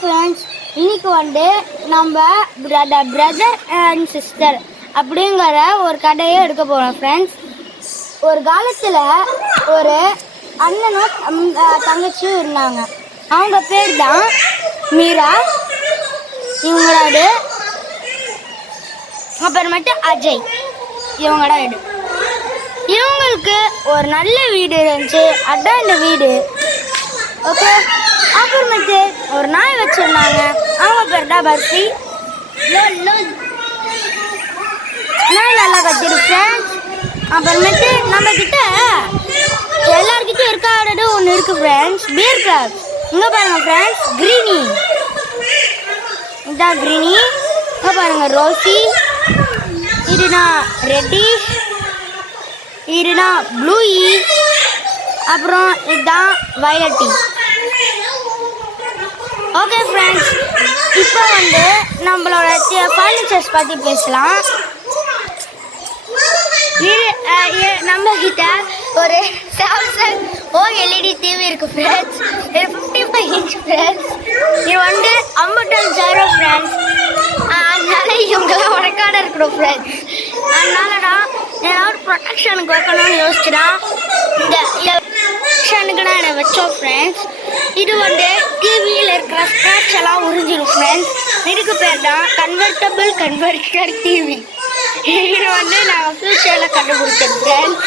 Friends, இன்னைக்கு வந்து நம்ம பிரதர் அண்ட் சிஸ்டர் அப்படிங்கிற ஒரு கதையை எடுக்க போகிறோம் ஃப்ரெண்ட்ஸ். ஒரு காலத்தில் ஒரு அண்ணனும் தங்கச்சியும் இருந்தாங்க. அவங்க பேர் தான் மீரா, இவங்களோட அப்புறமேட்டு அஜய், இவங்களோட வீடு. இவங்களுக்கு ஒரு நல்ல வீடு இருந்துச்சு, அதான் இந்த வீடு. ஓகே, அப்புறமேட்டு ஒரு நாய் வச்சிருந்தாங்க. அவங்க பேர் தான் பர்ஃபி. நாய் நல்லா கத்திருக்கேன். அப்புறமேட்டு நம்ம கிட்ட எல்லார்கிட்டையும் இருக்காது ஒன்று இருக்கு ஃப்ரெண்ட்ஸ், பியர் கிராப். இங்கே பாருங்க ஃப்ரெண்ட்ஸ், கிரீனி, இதான் கிரீனி. இங்கே பாருங்க ரோசி, இதுனா ரெட்டி, இதுனா ப்ளூயி, அப்புறம் இதுதான் வயலட்டி. ஓகே ஃப்ரெண்ட்ஸ், இப்போ வந்து நம்மளோட ஃபர்னிச்சர்ஸ் பற்றி பேசலாம். நம்ம கிட்ட ஒரு சாம்சங் ஓஎல்இடி டிவி இருக்கு ஃப்ரெண்ட்ஸ். 55 inch friends. இது வந்து 55,000 ஃப்ரெண்ட்ஸ். அதனால இவங்கெல்லாம் உனக்காட இருக்கணும் ஃப்ரெண்ட்ஸ். அதனால நான் ஏதாவது ப்ரொடெக்ஷனுக்கு வைக்கணும்னு யோசிச்சுதான் இந்த ப்ரொடெக்ஷனுக்கு நான் என்னை வச்சோம் ஃப்ரெண்ட்ஸ். இது வந்து டிவியில் இருக்கிற ஸ்க்ராட்ச் எல்லாம் உறிஞ்சிடும் ஃப்ரெண்ட்ஸ். இதுக்கு பேர் தான் கன்வெர்ட்டர் டிவி. இது வந்து நாங்கள் ஃபியூச்சரில் கண்டுபிடிச்சோம் ஃப்ரெண்ட்ஸ்.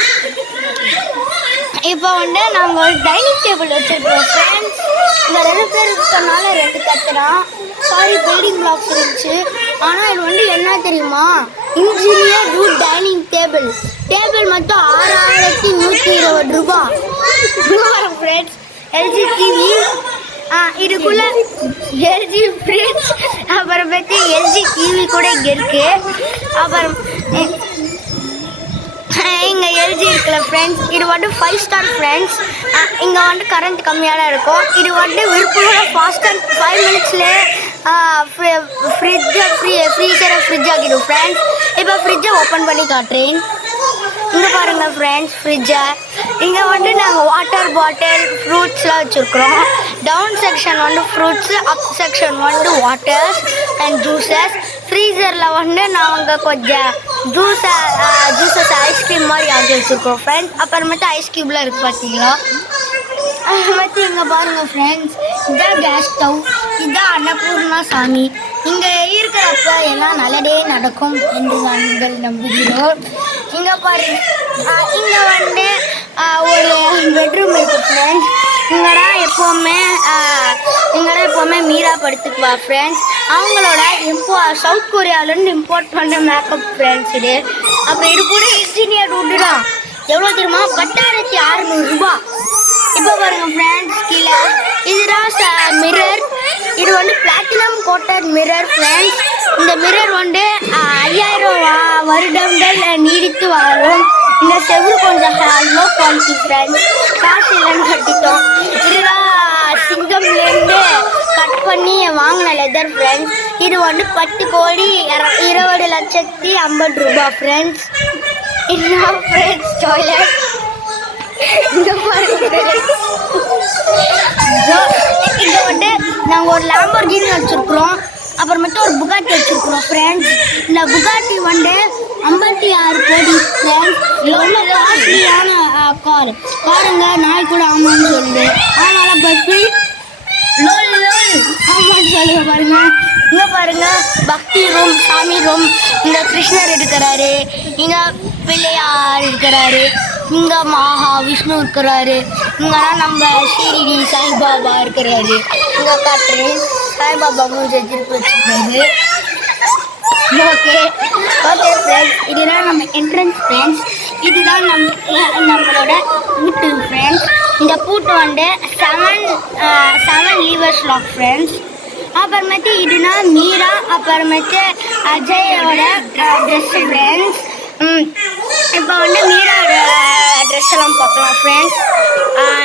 இப்போ வந்து நாங்கள் ஒரு டைனிங் டேபிள் வச்சுருக்கோம் ஃப்ரெண்ட்ஸ். இந்த 2 பேர் இருக்கனால 2 கத்துறான். சாரி, பில்டிங் பிளாக்ஸ் இருந்துச்சு. ஆனால் இது வந்து என்ன தெரியுமா, இன்ஜினியர் ரூட் டைனிங் டேபிள். டேபிள் மட்டும் 6,120 ரூபாய் ஃப்ரெண்ட்ஸ். எல்ஜி டிவி, இதுக்குள்ள எல்ஜி ஃப்ரிட்ஜ், அப்புறமேட்டு எல்ஜி டிவி கூட இங்கே இருக்கு. அப்புறம் இங்கே எல்ஜி இருக்குல்ல ஃப்ரெண்ட்ஸ், இது வந்து 5 ஸ்டார் ஃப்ரெண்ட்ஸ். இங்கே வந்து கரண்ட் கம்மியாக தான் இருக்கும். இது வந்து விருப்பம் ஃபாஸ்ட்டாக 5 மினிட்ஸ்லேயே ஃப்ரீசரை ஃப்ரிட்ஜ் ஆகிடும் ஃப்ரெண்ட்ஸ். இப்போ ஃப்ரிட்ஜை ஓப்பன் பண்ணி காட்டுறேன். இங்கே பாருங்கள் ஃப்ரெண்ட்ஸ், ஃப்ரிட்ஜை. இங்கே வந்து நாங்கள் வாட்டர் பாட்டில், ஃப்ரூட்ஸ்லாம் வச்சுருக்குறோம். டவுன் செக்ஷன் வந்து ஃப்ரூட்ஸு, அப் செக்ஷன் வந்து வாட்டர்ஸ் அண்ட் ஜூஸஸ். ஃப்ரீசரில் வந்து நாங்கள் கொஞ்சம் ஜூஸஸ் ஐஸ்கிரீம் மாதிரி ஆகி வச்சுருக்கோம் ஃப்ரெண்ட்ஸ். அப்புறமேட்டு ஐஸ் க்யூப்லாம் இருக்குது பார்த்தீங்களா. அப்புறமேட்டு இங்கே பாருங்கள் ஃப்ரெண்ட்ஸ், இதுதான் கேஸ் ஸ்டவ், இதுதான் அன்னபூர்ணா சாமி. இங்கே இருக்கிறப்ப எல்லாம் நல்லதே நடக்கும் என்று நாங்கள் நம்புகிறோம். இங்கே பாருங்க, இங்கே வந்து ஒரு பெட்ரூம் இருக்குது ஃப்ரெண்ட்ஸ். இங்கேதான் எப்போவுமே மீரா படுத்துக்குவா ஃப்ரெண்ட்ஸ். அவங்களோட சவுத் கொரியாவிலேருந்து இம்போர்ட் பண்ண மேக்கப் ஃப்ரெண்ட்ஸ் இது. அப்புறம் இது கூட இன்ஜினியர் உட்டு தான். எவ்வளோ தெரியுமா, 10,600 ரூபாய். இப்போ பாருங்க ஃப்ரெண்ட்ஸ், கீழே இதுதான் மிரர். இது வந்து பிளாட்டினம் கோட்டட் மிரர் ஃப்ரெண்ட்ஸ். இந்த மிரர் வந்து 5,000 வருடங்கள் நீடித்து வாழும். இந்த செவ்வறு கொஞ்சம் லோ குவாலிட்டி ஃப்ரெண்ட்ஸ், காசு இல்லைன்னு கட்டிட்டோம். இதுதான் சிங்கம்லேருந்து கட் பண்ணி வாங்கின லெதர் ஃப்ரெண்ட்ஸ். இது வந்து 10,20,50,000 ரூபாய் ஃப்ரெண்ட்ஸ். இதுதான் ஃப்ரெண்ட்ஸ் டாய்லெட். இங்கே வந்து நாங்கள் ஒரு லாம்போர்கினி வச்சுருக்குறோம். அப்புறமேட்டு ஒரு புகாட்டி வச்சுருக்குறோம் ஃப்ரெண்ட்ஸ். இந்த புகாட்டி வந்து 56 கோடி ஃப்ரெண்ட்ஸ். எவ்வளோ காஸ்ட்லியான கார் பாருங்க. நாய் கூட ஆமான்னு சொல்லுது. அதனால பஸ்ஸு ஆமான்னு சொல்லுங்க பாருங்க. இங்கே பாருங்க, பக்தி ரூம், சாமி ரூம். இங்கே கிருஷ்ணர் இருக்கிறாரு, இங்கே பிள்ளையார் இருக்கிறாரு, இங்கே விஷ்ணு இருக்கிறாரு, இங்கெல்லாம் நம்ம ஷீரடி சாய்பாபா இருக்கிறாரு. இங்கே காட்டுறேன், சாய்பாபா மூஞ்சி திருப்பி வச்சுருக்காரு. ஓகே ஃப்ரெண்ட்ஸ், இதுதான் நம்ம என்ட்ரன்ஸ் ஃப்ரெண்ட்ஸ். இதுதான் நம்மளோட பூட்டு ஃப்ரெண்ட்ஸ். இந்த பூட்டு வந்து 7 லீவர்ஸ் லாக் ஃப்ரெண்ட்ஸ். அப்புறமேட்டு இதுனா மீரா, அப்புறமேட்டு அஜயோட ட்ரெஸ்ஸு ஃப்ரெண்ட்ஸ். இப்போ வந்து மீராவோட ட்ரெஸ் எல்லாம் பார்க்கலாம் ஃப்ரெண்ட்ஸ்.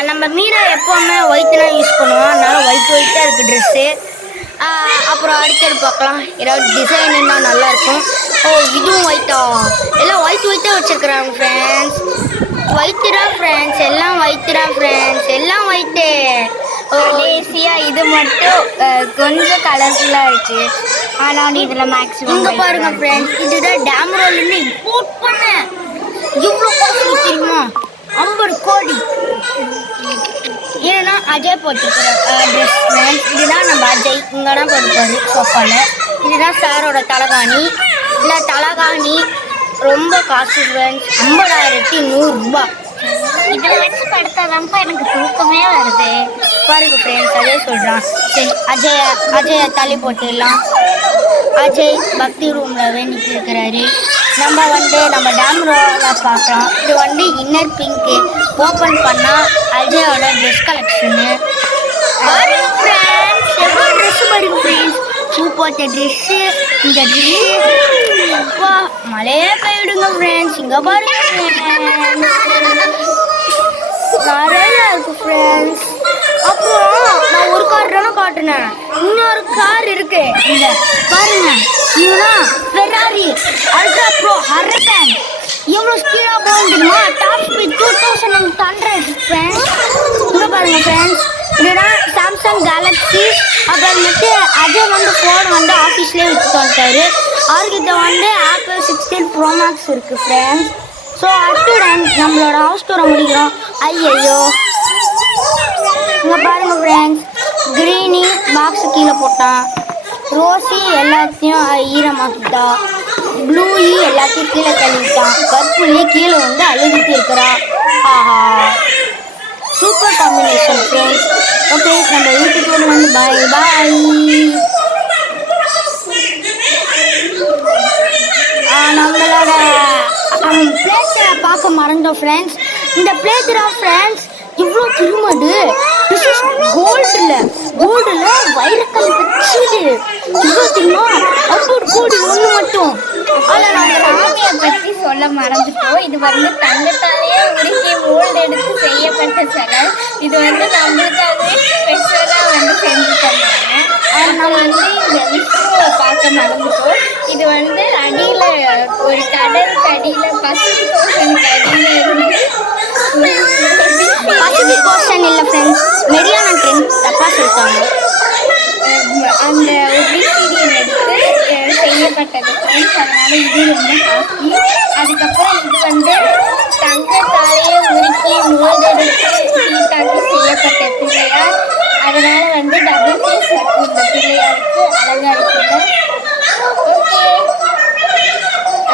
நம்ம மீரா எப்போவுமே ஒயிட்டு தான் யூஸ் பண்ணுவோம், அதனால ஒயிட்டாக இருக்குது ட்ரெஸ்ஸு. அப்புறம் அடுத்தது பார்க்கலாம், ஏதாவது டிசைன் இருந்தால் நல்லாயிருக்கும். இதுவும் ஒயிட்டா, எல்லாம் ஒயிட்டாக வச்சுருக்குறாங்க ஃப்ரெண்ட்ஸ். ஒயிட்டு தான் ஃப்ரெண்ட்ஸ், எல்லாம் ஒயிட்டு தான் ஃப்ரெண்ட்ஸ், எல்லாம் ஒயிட்டு. கடைசியா இது மட்டும் கொஞ்சம் கலர்ஃபுல்லா இருக்கு. ஆனால் இதுல மேக்ஸிமம் இங்க பாருங்க ஃப்ரெண்ட்ஸ், இதுதான் டேமரோல இருந்து இம்போர்ட் பண்ண. இவ்வளவு காஸ்ட்லி தெரியுமா? 50 கோடி. ஏன்னா அஜய் போட்டுக்கிற ட்ரெஸ் ஃப்ரெண்ட்ஸ். இதுதான் நம்ம அஜய் இங்கதான் போட்டுப்பாரு சோஃபால. இதுதான் சாரோட தலகாணி. இல்ல தலகாணி ரொம்ப காசு ஃப்ரெண்ட்ஸ், 50,100 ரூபாய். இதை வச்சு படுத்தாதான்ப்பா எனக்கு தூக்கமே வருது. பாருங்க ஃப்ரெண்ட்ஸ், அதே சொல்றான். சரி, அஜய தள்ளி போட்டுடலாம். அஜய் பக்தி ரூம்ல வேண்டிட்டு இருக்கிறாரு. நம்ம டேம்ரோல பார்க்கலாம். இது இன்னர் பிங்க். ஓப்பன் பண்ணா அஜயோட ட்ரெஸ் கலெக்ஷனு. பாருங்க ஃப்ரெண்ட்ஸ், எவ்வளோ ட்ரெஸ் பாருங்க ஃப்ரெண்ட்ஸ். Super dress. இந்த ட்ரெஸ்ஸு வா மழையே போயிடுங்க ஃப்ரெண்ட்ஸ். இங்க பாருங்க நிறைய இருக்கு ஃப்ரெண்ட்ஸ். அப்புறம் நான் ஒரு கார் தானே காட்டுனேன், இன்னொரு கார் இருக்கு. இங்க பாருங்க, இதுதான் ஃபெராரி அல்ட்ரா ப்ரோ ஹர்ரிகேன். எவ்வளோ ஸ்பீடா போகும் தெரியுமா? Top speed 2100 friends. இங்க பாருங்க ஃப்ரெண்ட்ஸ், இதுதான் சாம்சங் கேலக்ஸி. அப்புறமேட்டு அஜய் ஃபோன் ஆஃபீஸ்லேயே வச்சுட்டு வந்துட்டாரு. அவர்கிட்ட ஆப்பிள் 16 ப்ரோ மேக்ஸ் இருக்கு ஃப்ரெண்ட்ஸ். ஸோ அட்டுடன் நம்மளோட ஹவுஸ் டூரை முடிக்கிறோம். ஐயோ இங்கே பாருங்க ஃப்ரெண்ட்ஸ், க்ரீனி பாக்ஸு கீழே போட்டான். ரோஸி எல்லாத்தையும் ஈரமாக்கிட்டா. ப்ளூயி எல்லாத்தையும் கீழே தள்ளிவிட்டான். பர்பிளி கீழே அழுகிட்டு இருக்கிறா. ஆஹா, சூப்பர் காம்பினேஷன் ஃப்ரெண்ட்ஸ். ஓகே, நம்ம யூடியூப்ல பாய் பாய். நம்மளோட பிளேஸை பார்க்க மறந்தோம் ஃப்ரெண்ட்ஸ். இந்த பிளேஸ் ஃப்ரெண்ட்ஸ் இவ்வளோ திருமடு. திஸ் இஸ் கோல்டில் வைரக்கல் வச்சு இவ்வளோ தெரியுமா? 50 கோடி ஒன்று மட்டும். அதில் நாங்கள் சாமியை பற்றி சொல்ல மறந்துட்டோம். இது தங்கத்தாலேயே உருக்கி மோல்டு எடுத்து செய்யப்பட்ட சிலை. இது நம்மளுக்காகவே ஸ்பெஷலாக செஞ்சு தந்தாங்க. நம்ம இந்த விஷ்ணுவை பார்க்க மறந்துட்டோம். இது அடியில் ஒரு கடலுக்கு அடியில் பசிபிக் ஓஷனுக்கு அடியில் இருந்து பசிபிக் ஓஷன் இல்லை ஃப்ரெண்ட்ஸ், மெரியானா ட்ரெண்ட் தப்பாக சொல்லிட்டாங்க. அந்த ஒபிசிடியன் எடுத்து செய்யப்பட்டது ஃப்ரெண்ட்ஸ். அதனால இது ரொம்ப காஸ்ட்லி. அதுக்கப்புறம் இது தங்கத்தாலேயே உருக்கி மோதெடுத்து சீட்டாக்கி செய்யப்பட்ட பிள்ளையார். அதனால டபுள் ஃபேஸ் இருக்கும் இந்த பிள்ளையாருக்கு, அழகா இருக்குங்க. ஓகே,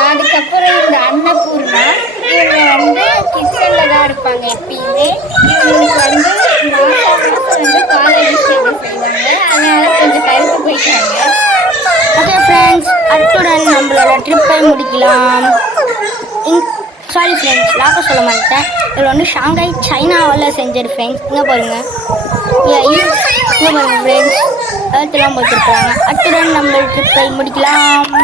அதுக்கப்புறம் இந்த அன்னபூர்ணா இவங்க கிச்சனில் தான் இருப்பாங்க எப்பயுமே. இவங்களுக்கு மாதம் பால் அபிஷேகம் செய்வாங்க. அதனால கொஞ்சம் கருத்து போயிட்டாங்க. ஓகே ஃப்ரெண்ட்ஸ், அத்துடன் நம்மளோட ட்ரிப்பை முடிக்கலாம். சாரி ஃப்ரெண்ட்ஸ், லாக்க சொல்ல மாட்டேன். இதில் ஷாங்காய் சைனாவில் செஞ்சது ஃப்ரெண்ட்ஸ். இங்கே பாருங்க, இங்கே பாருங்க ஃப்ரெண்ட்ஸ், அதெல்லாம் போட்டுருக்காங்க. அத்துடன் நம்ம ட்ரிப்பை முடிக்கலாம்.